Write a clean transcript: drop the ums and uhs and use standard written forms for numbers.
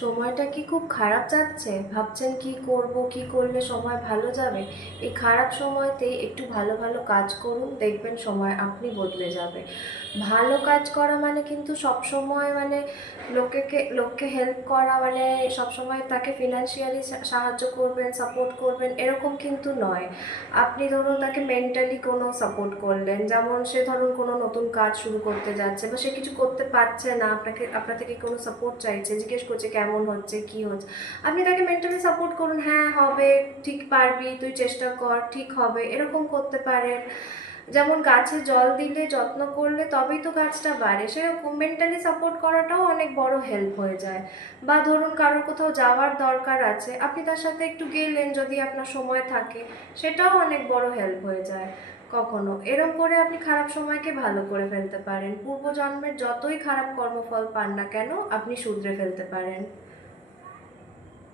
সময়টা কি খুব খারাপ যাচ্ছে? ভাবছেন কি করব, কি করলে সময় ভালো যাবে? এই খারাপ সময়তেই একটু ভালো, ভালো কাজ করুন, দেখবেন সময় আপনি বদলে যাবে। ভালো কাজ করা মানে কিন্তু সবসময় মানে লোককে হেল্প করা মানে সবসময় তাকে ফিন্যান্সিয়ালি সাহায্য করবেন, সাপোর্ট করবেন এরকম কিন্তু নয়। আপনি ধরুন তাকে মেন্টালি কোনো সাপোর্ট করলেন, যেমন সে ধরুন কোনো নতুন কাজ শুরু করতে যাচ্ছে বা সে কিছু করতে পারছে না, আপনার থেকে কোনো সাপোর্ট চাইছে, জিজ্ঞেস করছে কেমন হচ্ছে, কি হচ্ছে। আপনি তাকে মেন্টালি সাপোর্ট করুন, হ্যাঁ হবে, ঠিক পারবি, তুই চেষ্টা কর, ঠিক হবে, এরকম করতে পারেন। যেমন গাছে জল দিলে যত্ন করলে তবেই তো গাছটা বাড়ে, সেরকম মেন্টালি সাপোর্ট করাটাও অনেক বড় হেল্প হয়ে যায়। বা ধরুন কারোর কোথাও যাওয়ার দরকার আছে, আপনি তার সাথে একটু গেলেন যদি আপনার সময় থাকে, সেটাও অনেক বড় হেল্প হয়ে যায়। কখনো এরম করে আপনি খারাপ সময়কে ভালো করে ফেলতে পারেন, পূর্বজন্মের যতই খারাপ কর্মফল পান না কেন আপনি শুধরে ফেলতে পারেন।